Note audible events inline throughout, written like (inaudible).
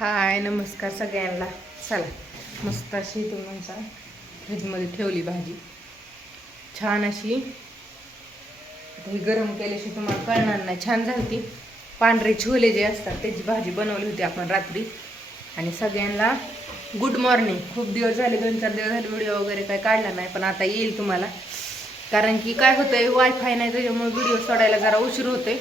हाय नमस्कार सगळ्यांना. चला मस्त अशी तुम्हाला फ्रीजमध्ये ठेवली भाजी. छान अशी ही गरम केल्याशी तुम्हाला कळणार नाही. छान झाली पांढरे छोले जे असतात त्याची भाजी बनवली होती आपण रात्री. आणि सगळ्यांना गुड मॉर्निंग खूप दिवस झाले दोन चार दिवस झाले व्हिडिओ वगैरे काय काढला नाही पण आता येईल तुम्हाला. कारण की काय होतंय वायफाय नाही त्याच्यामुळे व्हिडिओ सोडायला जरा उशीर होतोय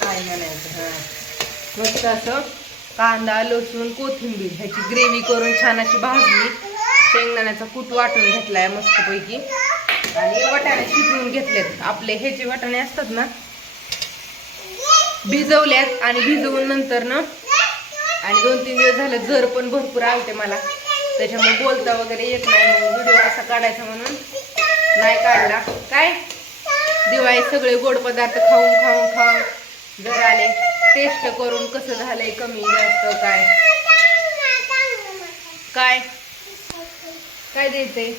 काय म्हणायचं हां मस्त असं कांदा लसूण कोथिंबीर ह्याची ग्रेव्ही करून छान अशी भाजली. शेंगदाण्याचा कूट वाटून घेतलाय मस्तपैकी. आणि वाटाणे शिजवून घेतलेत. आपले हे जे वाटाणे असतात ना भिजवल्यात आणि भिजवून नंतर ना आणि दोन तीन दिवस झाले जर पण भरपूर आलते मला त्याच्यामुळे बोलता वगैरे येत नाही मग व्हिडिओ कसा काढायचा म्हणून नाही काढला. काय? दिवाळी सगळे गोड पदार्थ खाऊन खाऊन खाऊन घर आले. टेस्ट करून कसं झालंय कमी जास्त काय? काय? काय द्यायचंय?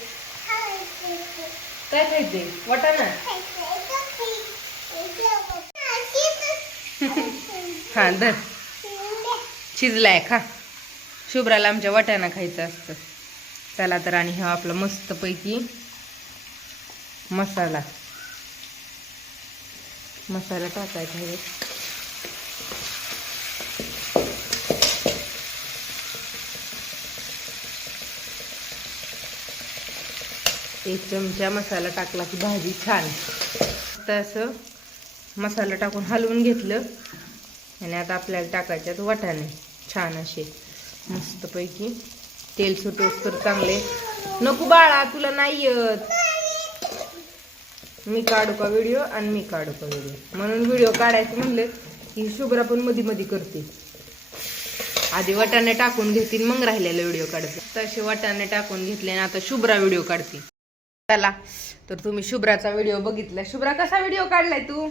काय खायचंय? वाटाणा? (laughs) हा धर. शिजलाय खा. शुभ्राला आमच्या वाटाणा खायचं असतं. चला तर आणि हा आपला मस्तपैकी मसाला. मसाला टाकायचा एक चमचा मसाला टाकला की भाजी छान. मस्त असं मसाला टाकून हलवून घेतलं आणि आता आपल्याला टाकायच्यात वाटाणे. छान असे. मस्तपैकी तेल सुटोस तर चांगले. नको बाळा तुला नाही येत. मी काढू का व्हिडिओ आणि मी काढू का व्हिडिओ? म्हणून व्हिडिओ काढायचं म्हणलं की शुभ्रा पण मधी मधी करते. आधी वाटाणे टाकून घेतील मग राहिलेला व्हिडिओ काढते. तसे वाटाणे टाकून घेतले आणि आता शुभ्रा व्हिडिओ काढते. चला. तर तुम्ही शुभ्राचा व्हिडिओ बघितला. शुभ्रा कसा व्हिडिओ काढलाय तू?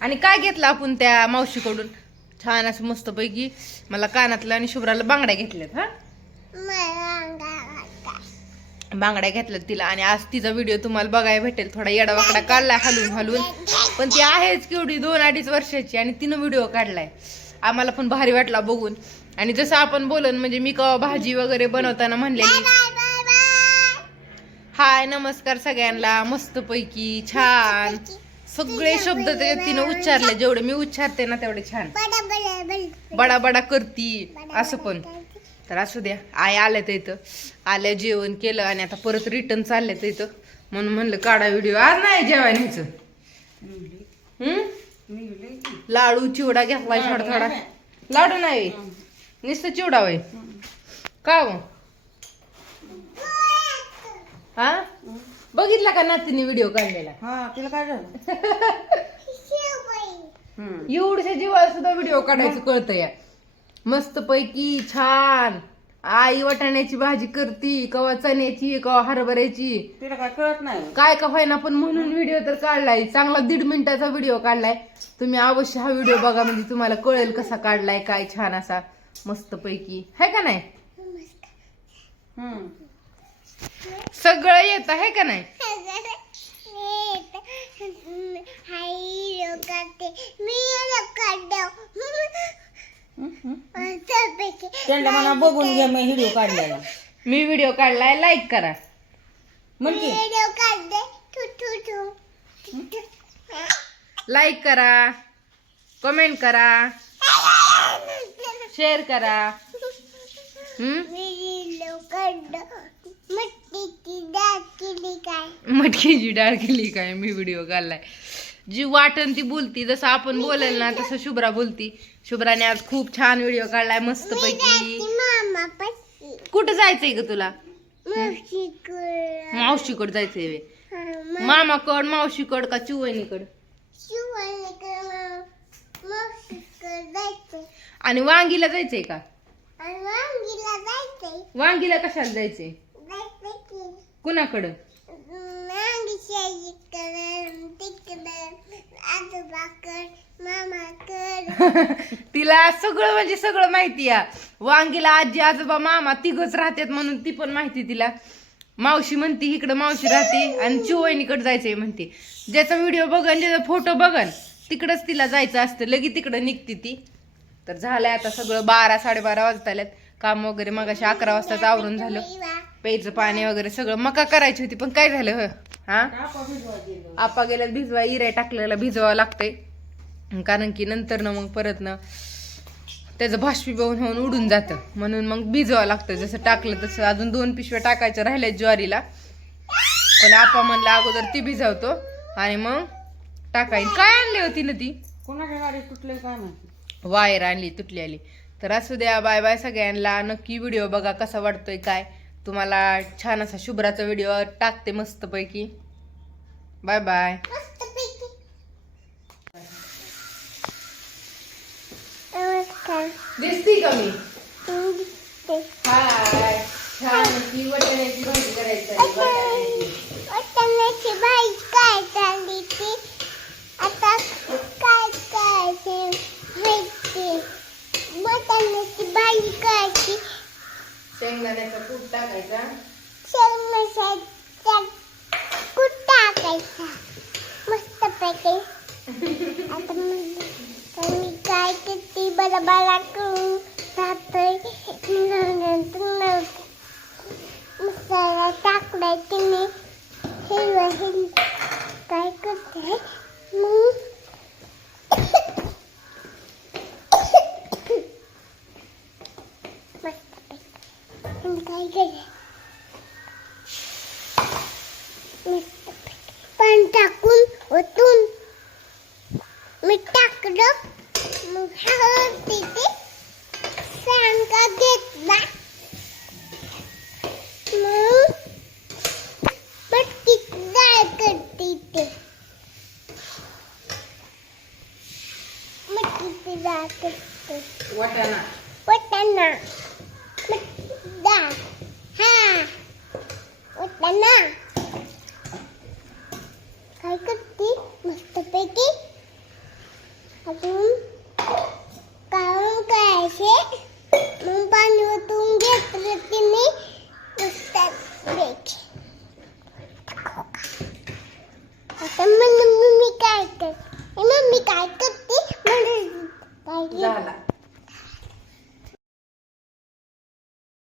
आणि काय घेतलं आपण त्या मावशीकडून? छान असं मस्तपैकी मला कानातलं आणि शुभ्राला बांगड्या घेतल्यात हा? बांगड्या घेतल्यात तिला. आणि आज तिचा व्हिडिओ तुम्हाला बघायला भेटेल. थोडा येडावाकडा काढलाय हलून हलून. पण ती आहेच केवढी दोन अडीच वर्षाची आणि तिनं व्हिडिओ काढलाय. आम्हाला पण भारी वाटला बघून. आणि जसं आपण बोलून म्हणजे मी कवा भाजी वगैरे बनवताना म्हणलेली हाय नमस्कार सगळ्यांना. मस्तपैकी छान. सगळे शब्द त्याच्यात तिनं उच्चारले. जेवढे मी उच्चारते ना तेवढे छान. बडा बडा करती असं पण. तर असू द्या. आई आल्या तर इथं. आल्या जेवण केलं आणि आता परत रिटर्न चालले तर इथं. म्हणून म्हणलं काढा व्हिडिओ आज नाही जेवायचं. हम्म? लाडू चिवडा घेतलाय थोडा थोडा. लाडू नाही. नुसतं चिवडा वय का मग हा? बघितला का नातीने व्हिडिओ काढलेला? हा तिला काय झालं? हम्म. एवढ्या जीवाला सुद्धा व्हिडिओ काढायचं कळतं या. मस्त पैकी छान. आई वाटाण्याची भाजी करती कवा चण्याची कवा हरभऱ्याची. तिला काय कळत नाही. काय का होईना पण म्हणून व्हिडिओ तर काढलाय. चांगला दीड मिनिटाचा व्हिडिओ काढलाय. तुम्ही अवश्य हा व्हिडिओ बघा म्हणजे तुम्हाला कळेल कसा काढलाय काय छान असा मस्त पैकी है का नाही? हम्म. सगळं येत आहे का नाही? त्यांना बघून घ्या मी व्हिडिओ काढलेला मी व्हिडिओ काढलाय लाईक करा. म्हण की. लाईक करा कमेंट करा शेअर करा. हम्म? मटकीची डाळ केली काय? मी व्हिडिओ काढलाय. जी वाटण ती बोलती जसं आपण बोलेल ना तसं शुभ्रा बोलती. शुभ्राने आज खूप छान व्हिडिओ काढलाय मस्त पैकी. कुठं जायचंय ग तुला? मावशीकड. जायचंय वे मामाकड मावशीकड का चिवणीकड? आणि वांगीला जायचंय का? वांगीला कशाला जायचंय? कुणाकडं? (laughs) तिला सगळं म्हणजे सगळं माहिती आहे वांगीला आजी आजोबा मामा तिघच राहतात म्हणून ती पण माहिती तिला. मावशी म्हणती इकडं मावशी राहते आणि चिवणीकडे जायचंय म्हणते. ज्याचा व्हिडिओ बघन ज्याचा फोटो बघन तिकडंच तिला जायचं असतं. लगेच तिकडं निघते ती. तर झालंय आता सगळं बारा साडेबारा वाजता आल्यात काम वगैरे मग अशा अकरा वाजताच आवरून झालं. प्यायचं पाणी वगैरे सगळं. मका करायची होती पण काय झालं ह? हा? आपा गेल्यात भिजवा इरे टाकलेला भिजवावं लागतंय. कारण की नंतर ना मग परत ना त्याचं बाष्पीभवन होऊन उडून जातं. म्हणून मग भिजवावं लागतं. जसं टाकलं तसं अजून दोन पिशव्या टाकायच्या राहिल्या ज्वारीला. पण आपा म्हणलं अगोदर ती भिजवतो आणि मग टाकायन काय आणली होती ना ती? कोणाच्या गाडी तुटले काय माहिती? वायर आणली तुटली आली. तर असू द्या बाय बाय सगळ्यांना. नक्की व्हिडिओ बघा कसा वाटतोय काय? तुम्हाला छान असा शुभ्राचा व्हिडिओ टाकते मस्तपैकी. बाय बाय दिसती का मी? हाय छान ती वटण्याची भाजी करायची आहे, वाटाण्याची. वाटाण्याची बाई काय चालली ती आता काय करायचे माहिती वाटाण्याची बाई करायची शेंगदाण्याचा कूट टाकायचा शेंगदाण्याचा कुठ टाकायचा मस्त पैकी आता मी तर मी काय करते मला मला करून जातोय मसाला टाकलाय की मी हे वहीन काय करते मी काय केलं पण टाकू ओतून मी टाकलं मग हळद तिथे सांगा घेतला मग पटकी डाळ करते ते मटकीची डाळ